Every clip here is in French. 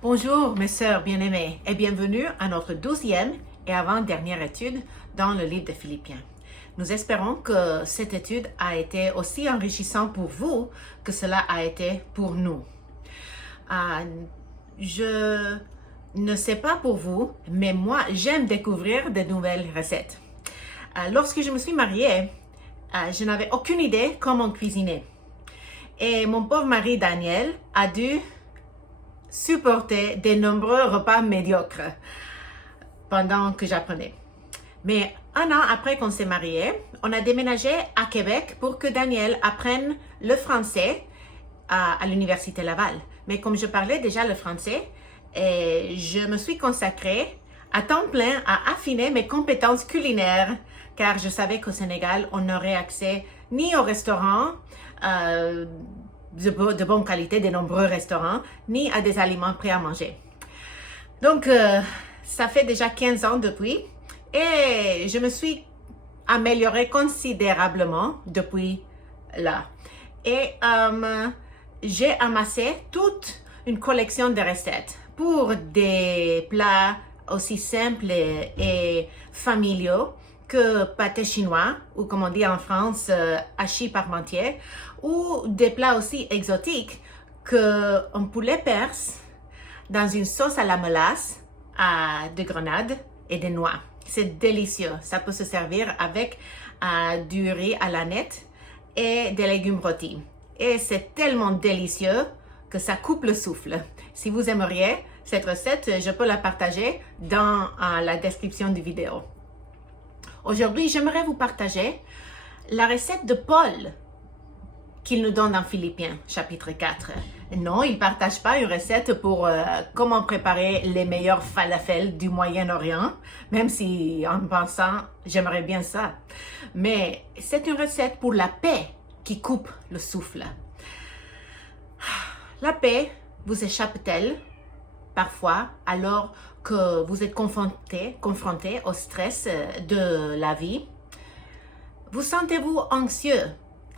Bonjour mes sœurs bien-aimées et bienvenue à notre 12e et avant-dernière étude dans le livre de Philippiens. Nous espérons que cette étude a été aussi enrichissante pour vous que cela a été pour nous. Je ne sais pas pour vous, mais moi j'aime découvrir de nouvelles recettes. Lorsque je me suis mariée, je n'avais aucune idée comment cuisiner. Et mon pauvre mari Daniel a dû supporter de nombreux repas médiocres pendant que j'apprenais. Mais un an après qu'on s'est mariés, on a déménagé à Québec pour que Daniel apprenne le français à l'Université Laval. Mais comme je parlais déjà le français, je me suis consacrée à temps plein à affiner mes compétences culinaires car je savais qu'au Sénégal, on n'aurait accès ni au restaurant, de bonne qualité, de nombreux restaurants, ni à des aliments prêts à manger. Donc, ça fait déjà 15 ans depuis et je me suis améliorée considérablement depuis là. Et j'ai amassé toute une collection de recettes pour des plats aussi simples et familiaux que pâté chinois, ou comme on dit en France, hachis parmentier, ou des plats aussi exotiques qu'un poulet perse dans une sauce à la mélasse, de grenades et de noix. C'est délicieux. Ça peut se servir avec du riz à la nette et des légumes rôtis. Et c'est tellement délicieux que ça coupe le souffle. Si vous aimeriez cette recette, je peux la partager dans la description du vidéo. Aujourd'hui, j'aimerais vous partager la recette de Paul qu'il nous donne dans Philippiens, chapitre 4. Non, il ne partage pas une recette pour comment préparer les meilleurs falafels du Moyen-Orient, même si en pensant, j'aimerais bien ça. Mais c'est une recette pour la paix qui coupe le souffle. La paix vous échappe-t-elle parfois alors que vous êtes confronté au stress de la vie? Vous sentez-vous anxieux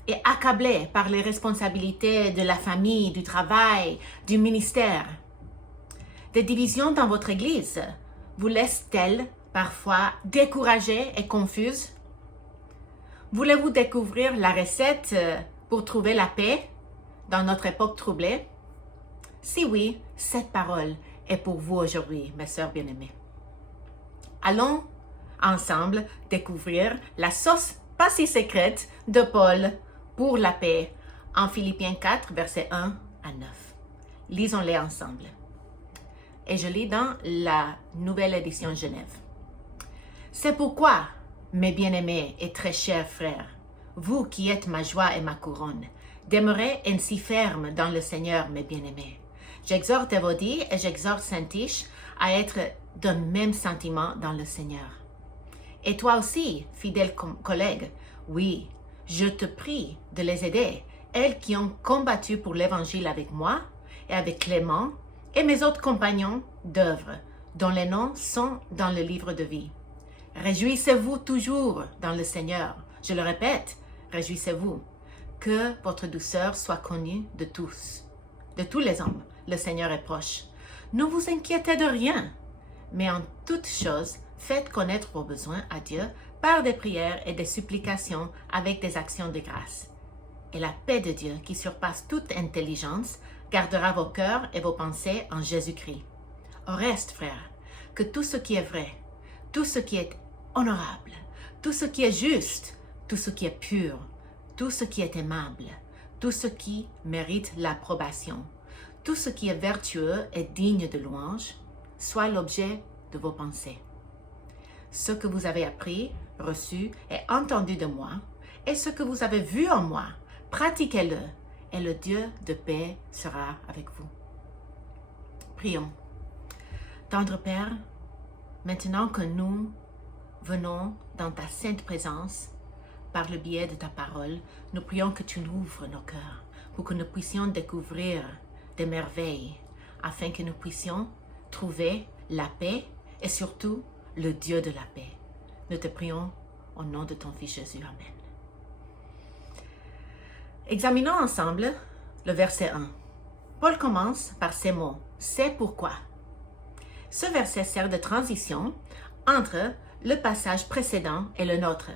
et accablé par les responsabilités de la famille, du travail, du ministère? Des divisions dans votre église vous laissent-elles parfois découragé et confuse? Voulez-vous découvrir la recette pour trouver la paix dans notre époque troublée? Si oui, cette parole est pour vous aujourd'hui, mes sœurs bien-aimées. Allons ensemble découvrir la sauce pas si secrète de Paul pour la paix en Philippiens 4, versets 1 à 9. Lisons-les ensemble. Et je lis dans la nouvelle édition Genève. C'est pourquoi, mes bien-aimés et très chers frères, vous qui êtes ma joie et ma couronne, demeurez ainsi fermes dans le Seigneur, mes bien-aimés. J'exhorte Évodie et j'exhorte Saint-Tiche à être d'un même sentiment dans le Seigneur. Et toi aussi, fidèle collègue, oui, je te prie de les aider, elles qui ont combattu pour l'Évangile avec moi et avec Clément et mes autres compagnons d'œuvre, dont les noms sont dans le livre de vie. Réjouissez-vous toujours dans le Seigneur. Je le répète, réjouissez-vous. Que votre douceur soit connue de tous les hommes. Le Seigneur est proche. Ne vous inquiétez de rien, mais en toutes choses, faites connaître vos besoins à Dieu par des prières et des supplications avec des actions de grâce. Et la paix de Dieu, qui surpasse toute intelligence, gardera vos cœurs et vos pensées en Jésus-Christ. Au reste, frères, que tout ce qui est vrai, tout ce qui est honorable, tout ce qui est juste, tout ce qui est pur, tout ce qui est aimable, tout ce qui mérite l'approbation, tout ce qui est vertueux et digne de louange, soit l'objet de vos pensées. Ce que vous avez appris, reçu et entendu de moi, et ce que vous avez vu en moi, pratiquez-le, et le Dieu de paix sera avec vous. Prions. Tendre Père, maintenant que nous venons dans ta sainte présence, par le biais de ta parole, nous prions que tu nous ouvres nos cœurs pour que nous puissions découvrir des merveilles, afin que nous puissions trouver la paix et surtout le Dieu de la paix. Nous te prions au nom de ton Fils Jésus. Amen. Examinons ensemble le verset 1. Paul commence par ces mots, « C'est pourquoi ». Ce verset sert de transition entre le passage précédent et le nôtre.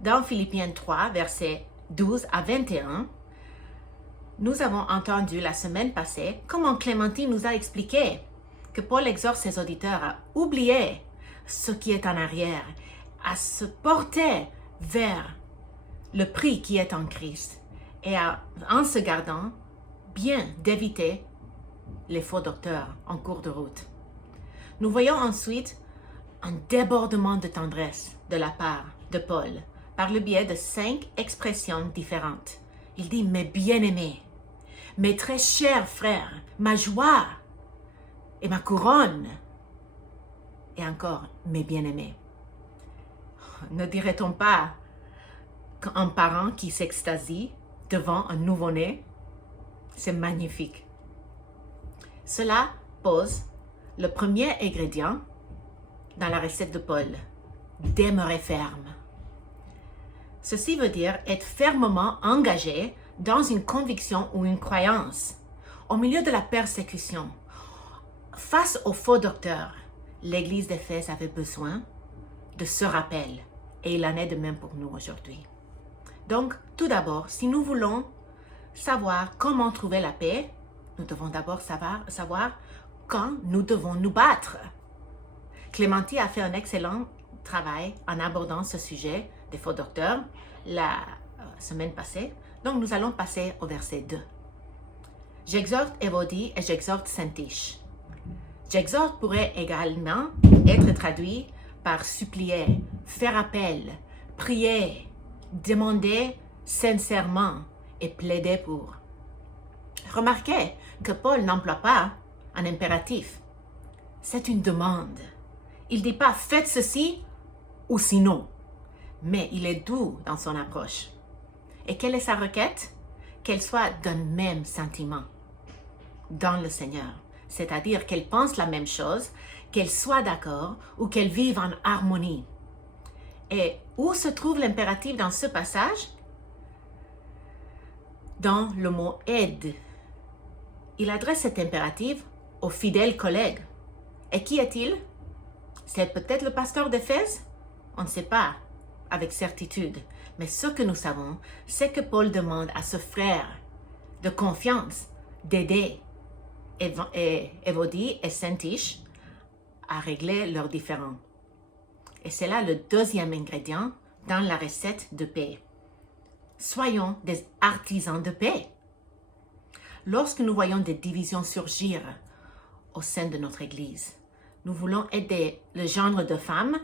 Dans Philippiens 3, versets 12 à 21, nous avons entendu la semaine passée comment Clémentine nous a expliqué que Paul exhorte ses auditeurs à oublier ce qui est en arrière, à se porter vers le prix qui est en Christ et en se gardant bien d'éviter les faux docteurs en cours de route. Nous voyons ensuite un débordement de tendresse de la part de Paul par le biais de 5 expressions différentes. Il dit « mes bien-aimés »,« mes très chers frères »,« ma joie » et « ma couronne » et encore « mes bien-aimés ». Ne dirait-on pas qu'un parent qui s'extasie devant un nouveau-né, c'est magnifique. Cela pose le premier ingrédient dans la recette de Paul, demeurer ferme. Ceci veut dire être fermement engagé dans une conviction ou une croyance. Au milieu de la persécution, face aux faux docteurs, l'Église d'Éphèse avait besoin de ce rappel et il en est de même pour nous aujourd'hui. Donc, tout d'abord, si nous voulons savoir comment trouver la paix, nous devons d'abord savoir quand nous devons nous battre. Clémentine a fait un excellent travail en abordant ce sujet des faux docteurs la semaine passée. Donc, nous allons passer au verset 2. J'exhorte Évodie et j'exhorte Syntyche. J'exhorte pourrait également être traduit par supplier, faire appel, prier, demander sincèrement et plaider pour. Remarquez que Paul n'emploie pas un impératif. C'est une demande. Il ne dit pas « faites ceci » ou « sinon », mais il est doux dans son approche. Et quelle est sa requête? Qu'elle soit d'un même sentiment dans le Seigneur, c'est-à-dire qu'elle pense la même chose, qu'elle soit d'accord ou qu'elle vive en harmonie. Et où se trouve l'impératif dans ce passage? Dans le mot « aide ». Il adresse cet impératif aux fidèles collègues. Et qui est-il? C'est peut-être le pasteur d'Éphèse? On ne sait pas avec certitude. Mais ce que nous savons, c'est que Paul demande à ce frère de confiance d'aider Évodie et Syntyche à régler leurs différends. Et c'est là le deuxième ingrédient dans la recette de paix. Soyons des artisans de paix. Lorsque nous voyons des divisions surgir au sein de notre Église, nous voulons aider le genre de femmes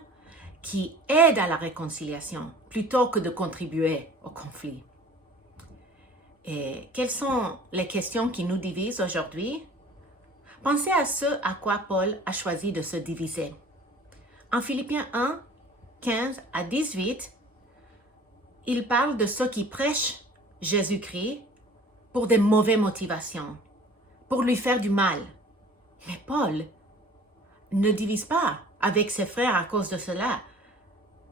qui aident à la réconciliation plutôt que de contribuer au conflit. Et quelles sont les questions qui nous divisent aujourd'hui? Pensez à ce à quoi Paul a choisi de se diviser. En Philippiens 1, 15 à 18, il parle de ceux qui prêchent Jésus-Christ pour des mauvaises motivations, pour lui faire du mal. Mais Paul ne divise pas avec ses frères à cause de cela,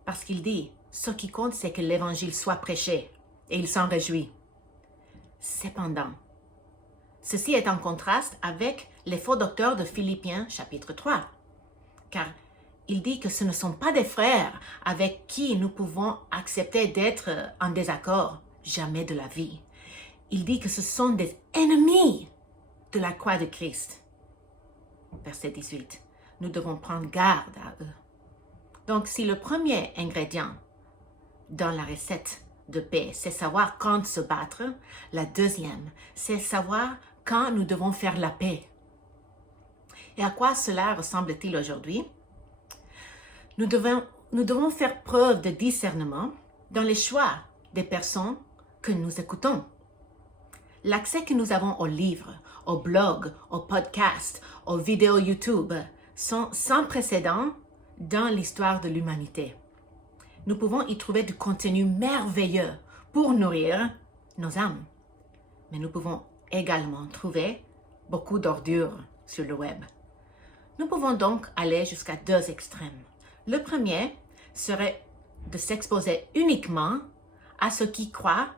parce qu'il dit, ce qui compte, c'est que l'évangile soit prêché, et il s'en réjouit. Cependant, ceci est en contraste avec les faux docteurs de Philippiens chapitre 3, car il dit que ce ne sont pas des frères avec qui nous pouvons accepter d'être en désaccord, jamais de la vie. Il dit que ce sont des ennemis de la croix de Christ. Verset 18. Nous devons prendre garde à eux. Donc, si le premier ingrédient dans la recette de paix, c'est savoir quand se battre, la deuxième, c'est savoir quand nous devons faire la paix. Et à quoi cela ressemble-t-il aujourd'hui? Nous devons faire preuve de discernement dans les choix des personnes que nous écoutons. L'accès que nous avons aux livres, aux blogs, aux podcasts, aux vidéos YouTube sont sans précédent dans l'histoire de l'humanité. Nous pouvons y trouver du contenu merveilleux pour nourrir nos âmes. Mais nous pouvons également trouver beaucoup d'ordures sur le web. Nous pouvons donc aller jusqu'à deux extrêmes. Le premier serait de s'exposer uniquement à ceux qui croient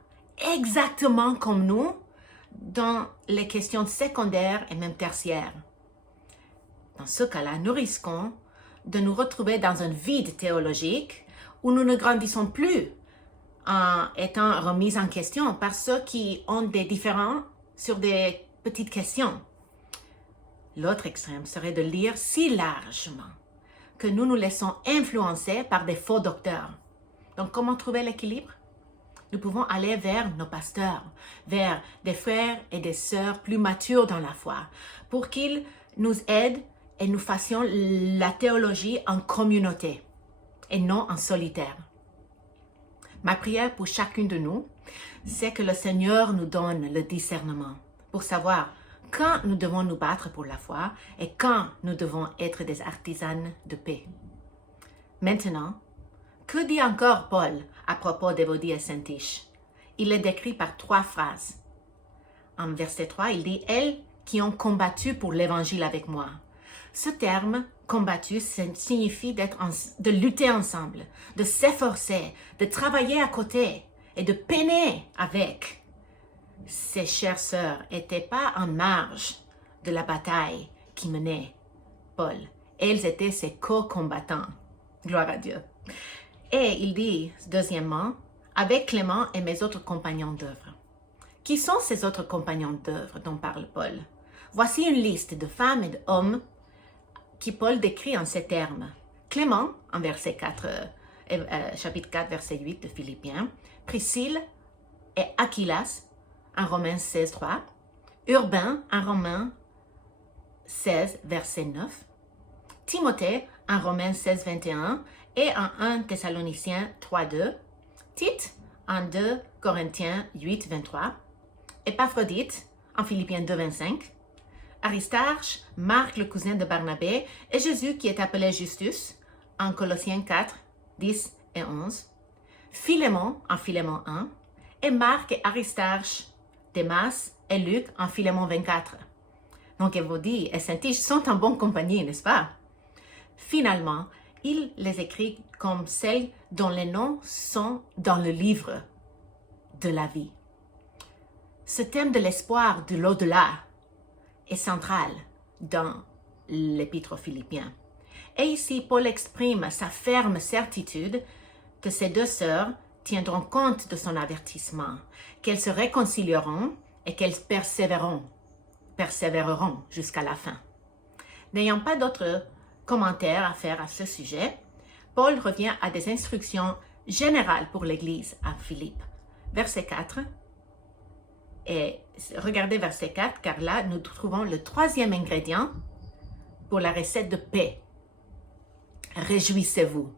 exactement comme nous dans les questions secondaires et même tertiaires. Dans ce cas-là, nous risquons de nous retrouver dans un vide théologique où nous ne grandissons plus en étant remis en question par ceux qui ont des différends sur des petites questions. L'autre extrême serait de lire si largement que nous nous laissons influencer par des faux docteurs. Donc, comment trouver l'équilibre? Nous pouvons aller vers nos pasteurs, vers des frères et des sœurs plus matures dans la foi, pour qu'ils nous aident et nous fassions la théologie en communauté et non en solitaire. Ma prière pour chacun de nous, c'est que le Seigneur nous donne le discernement pour savoir quand nous devons nous battre pour la foi et quand nous devons être des artisanes de paix. Maintenant, que dit encore Paul à propos d'Évodie et Syntyche? Il est décrit par 3 phrases. En verset 3, il dit « Elles qui ont combattu pour l'Évangile avec moi ». Ce terme « combattu » signifie de lutter ensemble, de s'efforcer, de travailler à côté et de peiner avec. Ces chères sœurs n'étaient pas en marge de la bataille qui menait Paul. Elles étaient ses co-combattants. Gloire à Dieu. Et il dit, deuxièmement, avec Clément et mes autres compagnons d'œuvre. Qui sont ces autres compagnons d'œuvre dont parle Paul? Voici une liste de femmes et d'hommes qui Paul décrit en ces termes. Clément, en verset 4, chapitre 4, verset 8 de Philippiens. Priscille et Aquilas, en Romains 16, 3. Urbain, en Romains 16, verset 9. Timothée, en Romains 16, 21. Et en 1 Thessaloniciens 3, 2. Tite, en 2 Corinthiens 8, 23. Épaphrodite, en Philippiens 2, 25. Aristarche, Marc le cousin de Barnabé, et Jésus qui est appelé Justus, en Colossiens 4, 10 et 11. Philémon, en Philémon 1. Et Marc et Aristarche, Démas et Luc, en Philémon 24. Donc Évodie et Syntyche sont en bonne compagnie, n'est-ce pas? Finalement, il les écrit comme celles dont les noms sont dans le livre de la vie. Ce thème de l'espoir de l'au-delà est central dans l'Épître aux Philippiens. Et ici, Paul exprime sa ferme certitude que ces 2 sœurs tiendront compte de son avertissement, qu'elles se réconcilieront et qu'elles persévéreront jusqu'à la fin. N'ayant pas d'autres commentaires à faire à ce sujet, Paul revient à des instructions générales pour l'Église à Philippe. Verset 4. Et regardez verset 4, car là, nous trouvons le 3e ingrédient pour la recette de paix. Réjouissez-vous.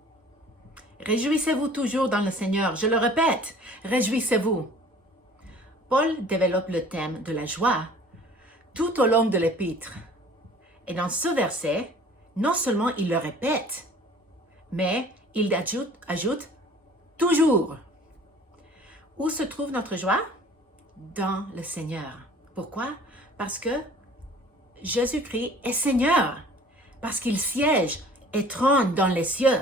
Réjouissez-vous toujours dans le Seigneur. Je le répète, réjouissez-vous. Paul développe le thème de la joie tout au long de l'épître. Et dans ce verset, non seulement il le répète, mais il ajoute toujours. Où se trouve notre joie? Dans le Seigneur. Pourquoi? Parce que Jésus-Christ est Seigneur, parce qu'il siège et trône dans les cieux,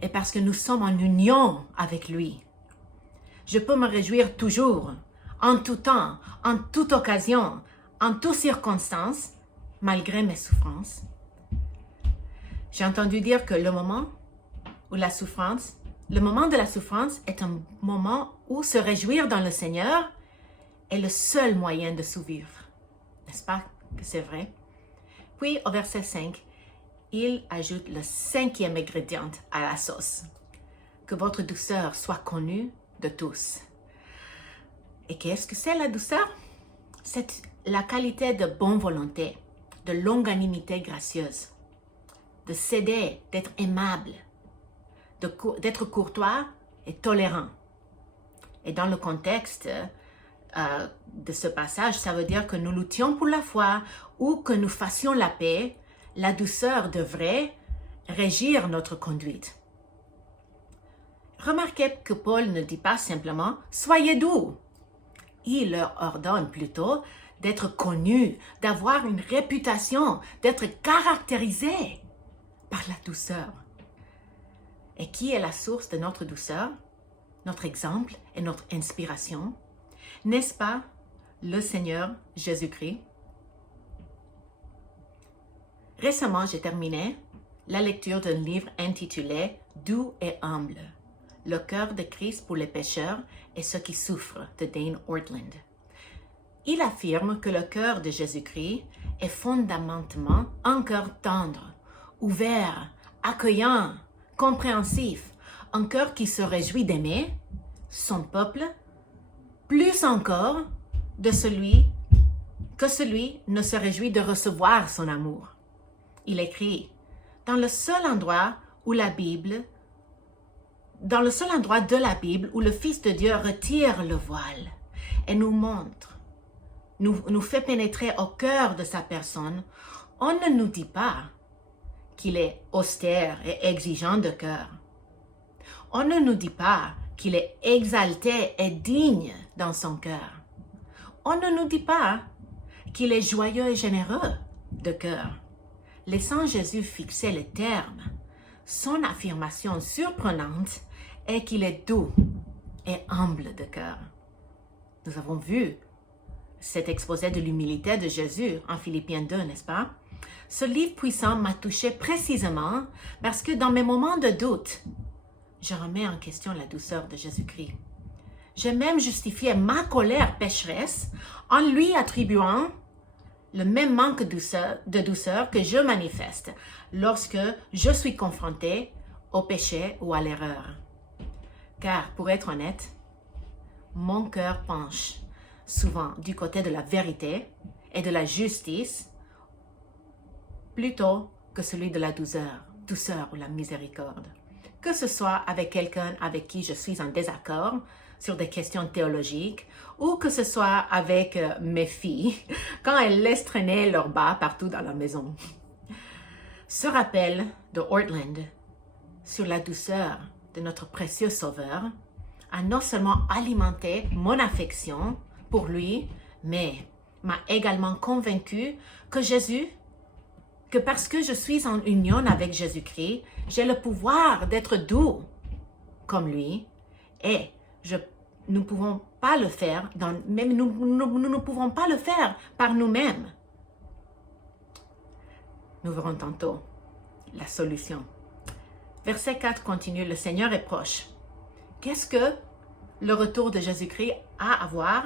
et parce que nous sommes en union avec lui. Je peux me réjouir toujours, en tout temps, en toute occasion, en toutes circonstances, malgré mes souffrances. J'ai entendu dire que le moment de la souffrance est un moment où se réjouir dans le Seigneur est le seul moyen de survivre. N'est-ce pas que c'est vrai? Puis au verset 5, il ajoute le 5e ingrédient à la sauce. Que votre douceur soit connue de tous. Et qu'est-ce que c'est la douceur? C'est la qualité de bonne volonté, de longanimité gracieuse, de céder, d'être aimable, d'être courtois et tolérant. Et dans le contexte de ce passage, ça veut dire que nous luttions pour la foi ou que nous fassions la paix. La douceur devrait régir notre conduite. Remarquez que Paul ne dit pas simplement « soyez doux ». Il leur ordonne plutôt d'être connus, d'avoir une réputation, d'être caractérisés par la douceur. Et qui est la source de notre douceur, notre exemple et notre inspiration? N'est-ce pas le Seigneur Jésus-Christ. Récemment, j'ai terminé la lecture d'un livre intitulé « Doux et humble, le cœur de Christ pour les pécheurs et ceux qui souffrent » de Dane Ortlund. Il affirme que le cœur de Jésus-Christ est fondamentalement un cœur tendre, ouvert, accueillant, compréhensif, un cœur qui se réjouit d'aimer son peuple, plus encore que celui ne se réjouit de recevoir son amour. Il écrit, dans le seul endroit de la Bible où le Fils de Dieu retire le voile et nous montre, nous fait pénétrer au cœur de sa personne, on ne nous dit pas qu'il est austère et exigeant de cœur. On ne nous dit pas qu'il est exalté et digne dans son cœur. On ne nous dit pas qu'il est joyeux et généreux de cœur. Laissant Jésus fixer les termes, son affirmation surprenante est qu'il est doux et humble de cœur. Nous avons vu cet exposé de l'humilité de Jésus en Philippiens 2, n'est-ce pas? Ce livre puissant m'a touché précisément parce que dans mes moments de doute, je remets en question la douceur de Jésus-Christ. J'ai même justifié ma colère pécheresse en lui attribuant le même manque de douceur que je manifeste lorsque je suis confronté au péché ou à l'erreur. Car, pour être honnête, mon cœur penche souvent du côté de la vérité et de la justice plutôt que celui de la douceur ou la miséricorde. Que ce soit avec quelqu'un avec qui je suis en désaccord sur des questions théologiques ou que ce soit avec mes filles quand elles laissent traîner leurs bas partout dans la maison. Ce rappel de Ortlund sur la douceur de notre précieux Sauveur a non seulement alimenté mon affection pour lui, mais m'a également convaincu que parce que je suis en union avec Jésus-Christ, j'ai le pouvoir d'être doux comme lui et nous ne pouvons pas le faire, nous ne pouvons pas le faire par nous-mêmes. Nous verrons tantôt la solution. Verset 4 continue, le Seigneur est proche. Qu'est-ce que le retour de Jésus-Christ a à voir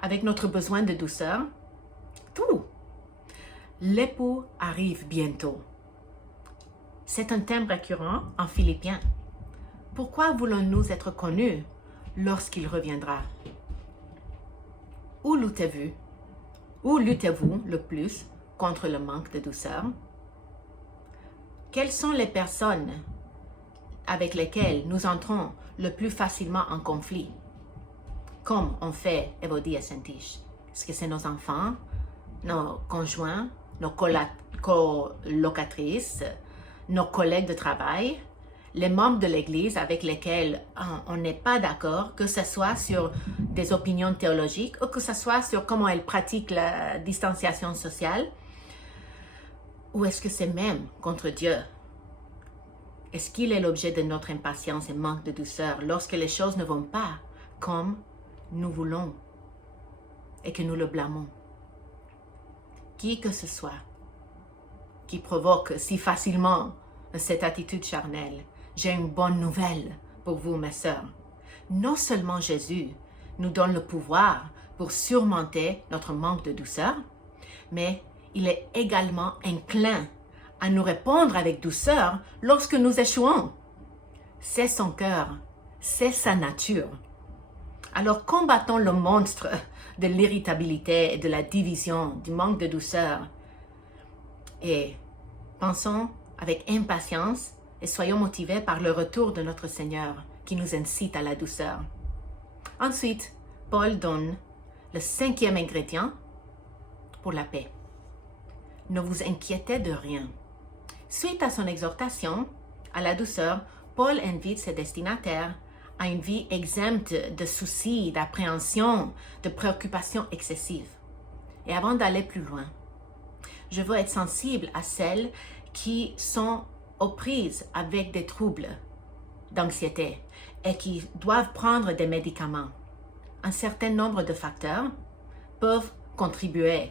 avec notre besoin de douceur? Tout. L'époux arrive bientôt. C'est un thème récurrent en Philippiens. Pourquoi voulons-nous être connus lorsqu'il reviendra? Où luttez-vous le plus contre le manque de douceur? Quelles sont les personnes avec lesquelles nous entrons le plus facilement en conflit? Comme on fait Évodie et Saint-Tiche. Est-ce que c'est nos enfants, nos conjoints, nos colocatrices, nos collègues de travail, les membres de l'Église avec lesquels on n'est pas d'accord, que ce soit sur des opinions théologiques ou que ce soit sur comment elles pratiquent la distanciation sociale? Ou est-ce que c'est même contre Dieu? Est-ce qu'il est l'objet de notre impatience et manque de douceur lorsque les choses ne vont pas comme nous voulons et que nous le blâmons? Qui que ce soit qui provoque si facilement cette attitude charnelle, j'ai une bonne nouvelle pour vous, mes sœurs. Non seulement Jésus nous donne le pouvoir pour surmonter notre manque de douceur, mais il est également inclin à nous répondre avec douceur lorsque nous échouons. C'est son cœur, c'est sa nature. Alors combattons le monstre de l'irritabilité et de la division, du manque de douceur. Et pensons avec impatience et soyons motivés par le retour de notre Seigneur qui nous incite à la douceur. Ensuite, Paul donne le 5e ingrédient pour la paix. Ne vous inquiétez de rien. Suite à son exhortation à la douceur, Paul invite ses destinataires à une vie exempte de soucis, d'appréhension, de préoccupations excessives. Et avant d'aller plus loin, je veux être sensible à celles qui sont aux prises avec des troubles d'anxiété et qui doivent prendre des médicaments. Un certain nombre de facteurs peuvent contribuer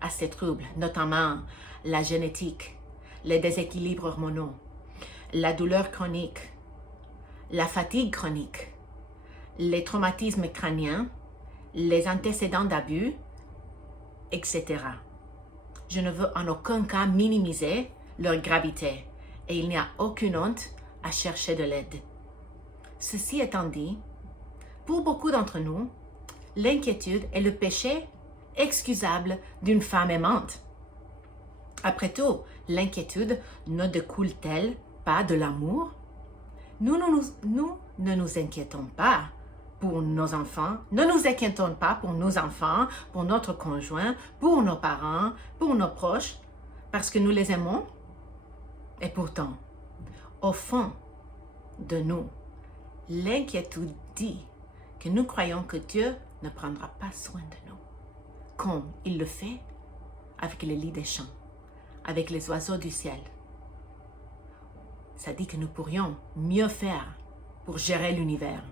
à ces troubles, notamment la génétique, les déséquilibres hormonaux, la douleur chronique, la fatigue chronique, les traumatismes crâniens, les antécédents d'abus, etc. Je ne veux en aucun cas minimiser leur gravité et il n'y a aucune honte à chercher de l'aide. Ceci étant dit, pour beaucoup d'entre nous, l'inquiétude est le péché excusable d'une femme aimante. Après tout, l'inquiétude ne découle-t-elle pas de l'amour? Nous ne nous inquiétons pas pour nos enfants, ne nous inquiétons pas pour nos enfants, pour notre conjoint, pour nos parents, pour nos proches, parce que nous les aimons. Et pourtant, au fond de nous, l'inquiétude dit que nous croyons que Dieu ne prendra pas soin de nous, comme il le fait avec les lits des champs, avec les oiseaux du ciel. Ça dit que nous pourrions mieux faire pour gérer l'univers.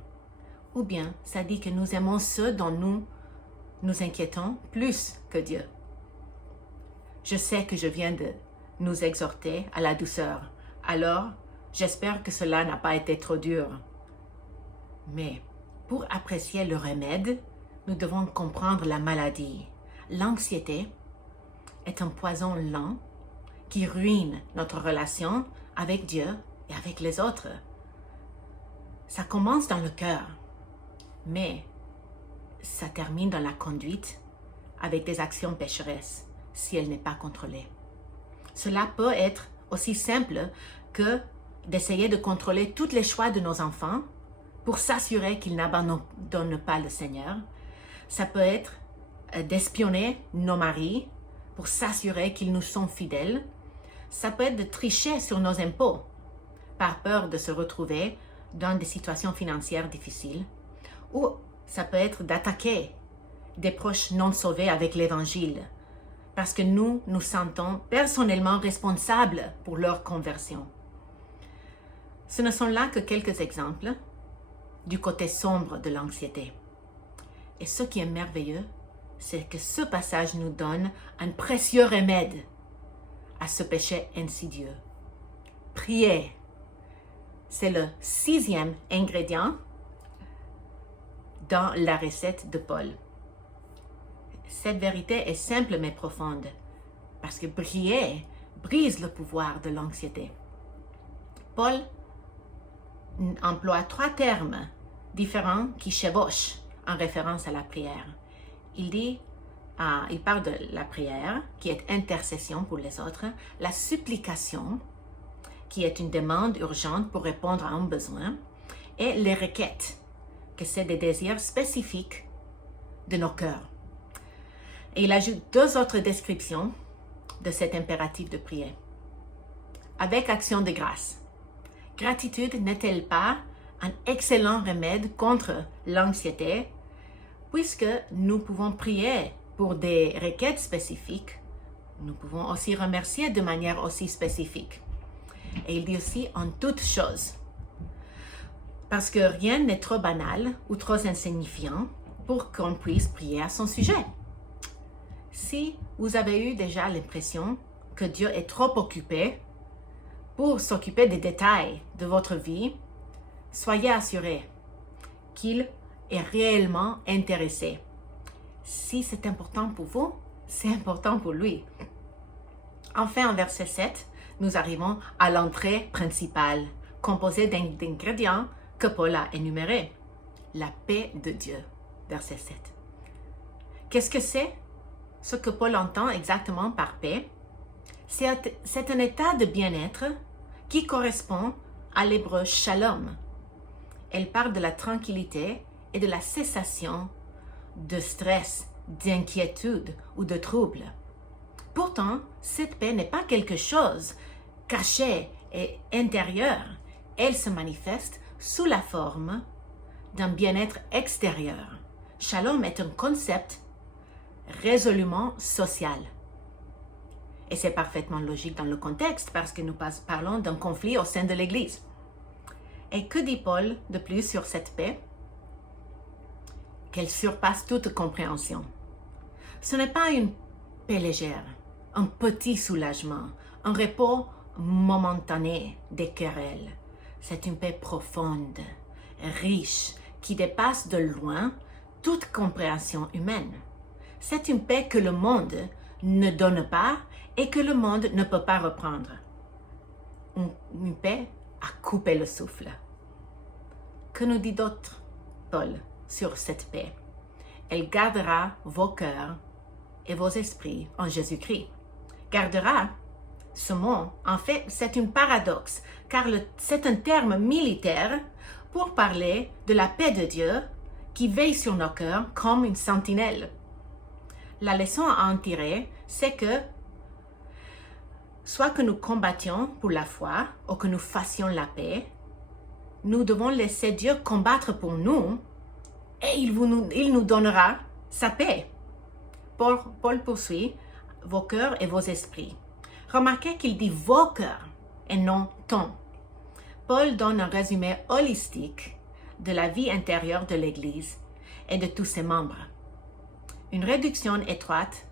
Ou bien, ça dit que nous aimons ceux dont nous nous inquiétons plus que Dieu. Je sais que je viens de nous exhorter à la douceur, alors j'espère que cela n'a pas été trop dur. Mais pour apprécier le remède, nous devons comprendre la maladie. L'anxiété est un poison lent qui ruine notre relation avec Dieu et avec les autres. Ça commence dans le cœur, mais ça termine dans la conduite avec des actions pécheresses si elle n'est pas contrôlée. Cela peut être aussi simple que d'essayer de contrôler tous les choix de nos enfants pour s'assurer qu'ils n'abandonnent pas le Seigneur. Ça peut être d'espionner nos maris pour s'assurer qu'ils nous sont fidèles. Ça peut être de tricher sur nos impôts par peur de se retrouver dans des situations financières difficiles. Ou ça peut être d'attaquer des proches non sauvés avec l'Évangile parce que nous nous sentons personnellement responsables pour leur conversion. Ce ne sont là que quelques exemples du côté sombre de l'anxiété. Et ce qui est merveilleux, c'est que ce passage nous donne un précieux remède à ce péché insidieux. Prier. C'est le 6e ingrédient dans la recette de Paul. Cette vérité est simple mais profonde, parce que prier brise le pouvoir de l'anxiété. Paul emploie 3 termes différents qui chevauchent en référence à la prière. Il parle de la prière, qui est intercession pour les autres, la supplication, qui est une demande urgente pour répondre à un besoin, et les requêtes, que c'est des désirs spécifiques de nos cœurs. Et il ajoute 2 autres descriptions de cet impératif de prier. Avec action de grâce. Gratitude n'est-elle pas un excellent remède contre l'anxiété, puisque nous pouvons prier pour des requêtes spécifiques, nous pouvons aussi remercier de manière aussi spécifique. Et il dit aussi en toutes choses. Parce que rien n'est trop banal ou trop insignifiant pour qu'on puisse prier à son sujet. Si vous avez eu déjà l'impression que Dieu est trop occupé pour s'occuper des détails de votre vie, soyez assurés qu'il est réellement intéressé. Si c'est important pour vous, c'est important pour lui. Enfin, en verset 7, nous arrivons à l'entrée principale, composée d'ingrédients que Paul a énumérés. La paix de Dieu, verset 7. Qu'est-ce que c'est? Ce que Paul entend exactement par paix, c'est un état de bien-être qui correspond à l'hébreu shalom. Elle parle de la tranquillité et de la cessation de stress, d'inquiétude ou de trouble. Pourtant, cette paix n'est pas quelque chose caché et intérieur. Elle se manifeste sous la forme d'un bien-être extérieur. Shalom est un concept résolument social. Et c'est parfaitement logique dans le contexte parce que nous parlons d'un conflit au sein de l'Église. Et que dit Paul de plus sur cette paix? Qu'elle surpasse toute compréhension. Ce n'est pas une paix légère, un petit soulagement, un repos momentané des querelles. C'est une paix profonde, riche, qui dépasse de loin toute compréhension humaine. C'est une paix que le monde ne donne pas et que le monde ne peut pas reprendre. Une paix à couper le souffle. Que nous dit d'autre Paul sur cette paix? Elle gardera vos cœurs et vos esprits en Jésus-Christ. Gardera, ce mot, en fait, c'est un paradoxe, car c'est un terme militaire pour parler de la paix de Dieu qui veille sur nos cœurs comme une sentinelle. La leçon à en tirer, c'est que soit que nous combattions pour la foi ou que nous fassions la paix, nous devons laisser Dieu combattre pour nous et il nous donnera sa paix. Paul poursuit, vos cœurs et vos esprits. Remarquez qu'il dit vos cœurs et non ton. Paul donne un résumé holistique de la vie intérieure de l'Église et de tous ses membres. Une réduction étroite,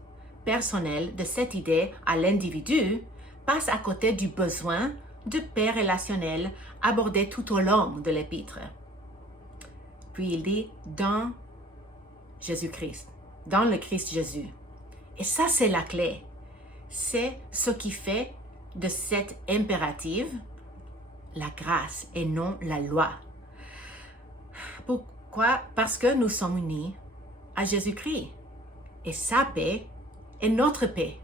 personnelle de cette idée à l'individu passe à côté du besoin de paix relationnelle abordé tout au long de l'épître. Puis il dit dans Jésus-Christ, dans le Christ Jésus. Et ça, c'est la clé. C'est ce qui fait de cette impérative la grâce et non la loi. Pourquoi? Parce que nous sommes unis à Jésus-Christ. Et sa paix est notre paix.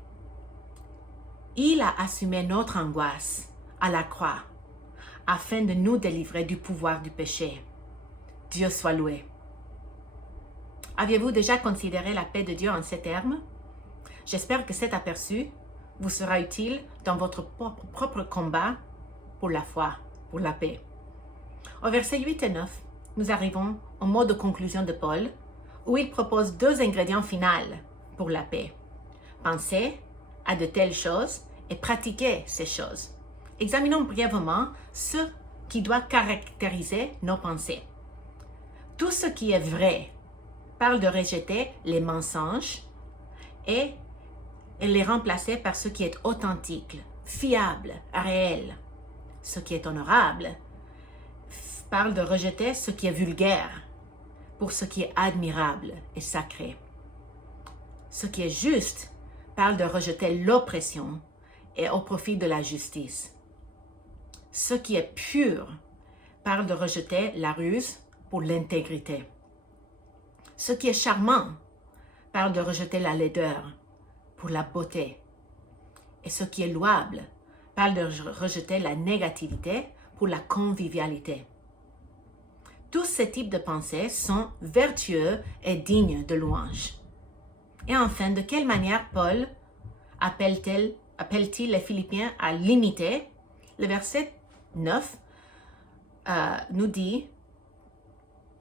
Il a assumé notre angoisse à la croix afin de nous délivrer du pouvoir du péché. Dieu soit loué. Aviez-vous déjà considéré la paix de Dieu en ces termes? J'espère que cet aperçu vous sera utile dans votre propre combat pour la foi, pour la paix. Au verset 8 et 9, nous arrivons au mot de conclusion de Paul, où il propose 2 ingrédients finaux pour la paix. Pensez à de telles choses et pratiquez ces choses. Examinons brièvement ce qui doit caractériser nos pensées. Tout ce qui est vrai parle de rejeter les mensonges et les remplacer par ce qui est authentique, fiable, réel. Ce qui est honorable parle de rejeter ce qui est vulgaire pour ce qui est admirable et sacré. Ce qui est juste parle de rejeter l'oppression et au profit de la justice. Ce qui est pur parle de rejeter la ruse pour l'intégrité. Ce qui est charmant parle de rejeter la laideur pour la beauté. Et ce qui est louable parle de rejeter la négativité pour la convivialité. Tous ces types de pensées sont vertueux et dignes de louange. Et enfin, de quelle manière Paul appelle-t-il les Philippiens à l'imiter? Le verset 9 nous dit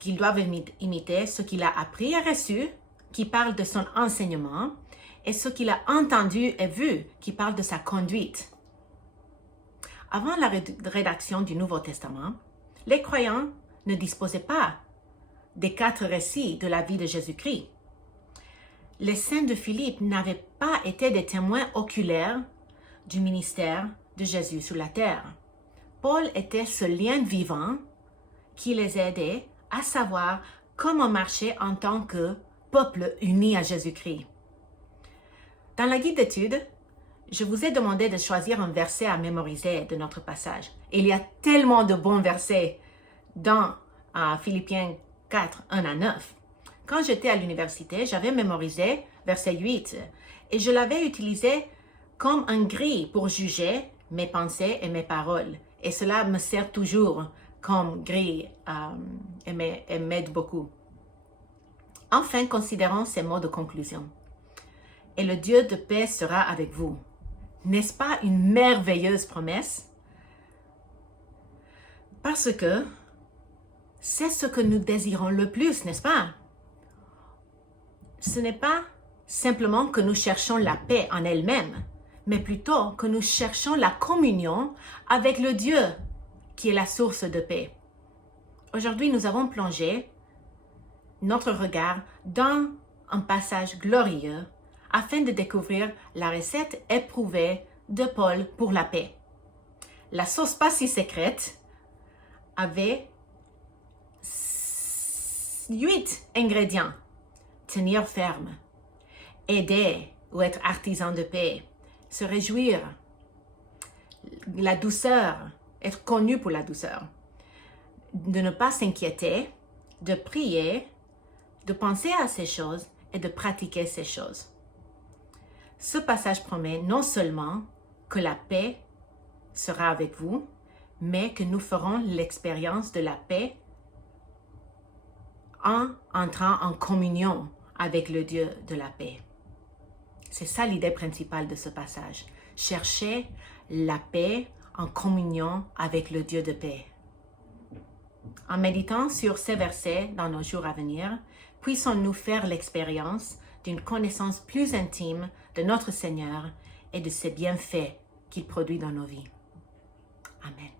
qu'ils doivent imiter ce qu'il a appris et reçu, qui parle de son enseignement, et ce qu'il a entendu et vu, qui parle de sa conduite. Avant la rédaction du Nouveau Testament, les croyants ne disposaient pas des 4 récits de la vie de Jésus-Christ. Les saints de Philippe n'avaient pas été des témoins oculaires du ministère de Jésus sur la terre. Paul était ce lien vivant qui les aidait à savoir comment marcher en tant que peuple uni à Jésus-Christ. Dans la guide d'études, je vous ai demandé de choisir un verset à mémoriser de notre passage. Il y a tellement de bons versets dans Philippiens 4, 1 à 9. Quand j'étais à l'université, j'avais mémorisé verset 8 et je l'avais utilisé comme un grille pour juger mes pensées et mes paroles. Et cela me sert toujours comme grille et m'aide beaucoup. Enfin, considérons ces mots de conclusion. Et le Dieu de paix sera avec vous. N'est-ce pas une merveilleuse promesse? Parce que c'est ce que nous désirons le plus, n'est-ce pas? Ce n'est pas simplement que nous cherchons la paix en elle-même, mais plutôt que nous cherchons la communion avec le Dieu qui est la source de paix. Aujourd'hui, nous avons plongé notre regard dans un passage glorieux afin de découvrir la recette éprouvée de Paul pour la paix. La sauce pas si secrète avait 8 ingrédients. Tenir ferme, aider ou être artisan de paix, se réjouir, la douceur, être connu pour la douceur, de ne pas s'inquiéter, de prier, de penser à ces choses et de pratiquer ces choses. Ce passage promet non seulement que la paix sera avec vous, mais que nous ferons l'expérience de la paix en entrant en communion avec le Dieu de la paix. C'est ça l'idée principale de ce passage. Chercher la paix en communion avec le Dieu de paix. En méditant sur ces versets dans nos jours à venir, puissons-nous faire l'expérience d'une connaissance plus intime de notre Seigneur et de ses bienfaits qu'il produit dans nos vies. Amen.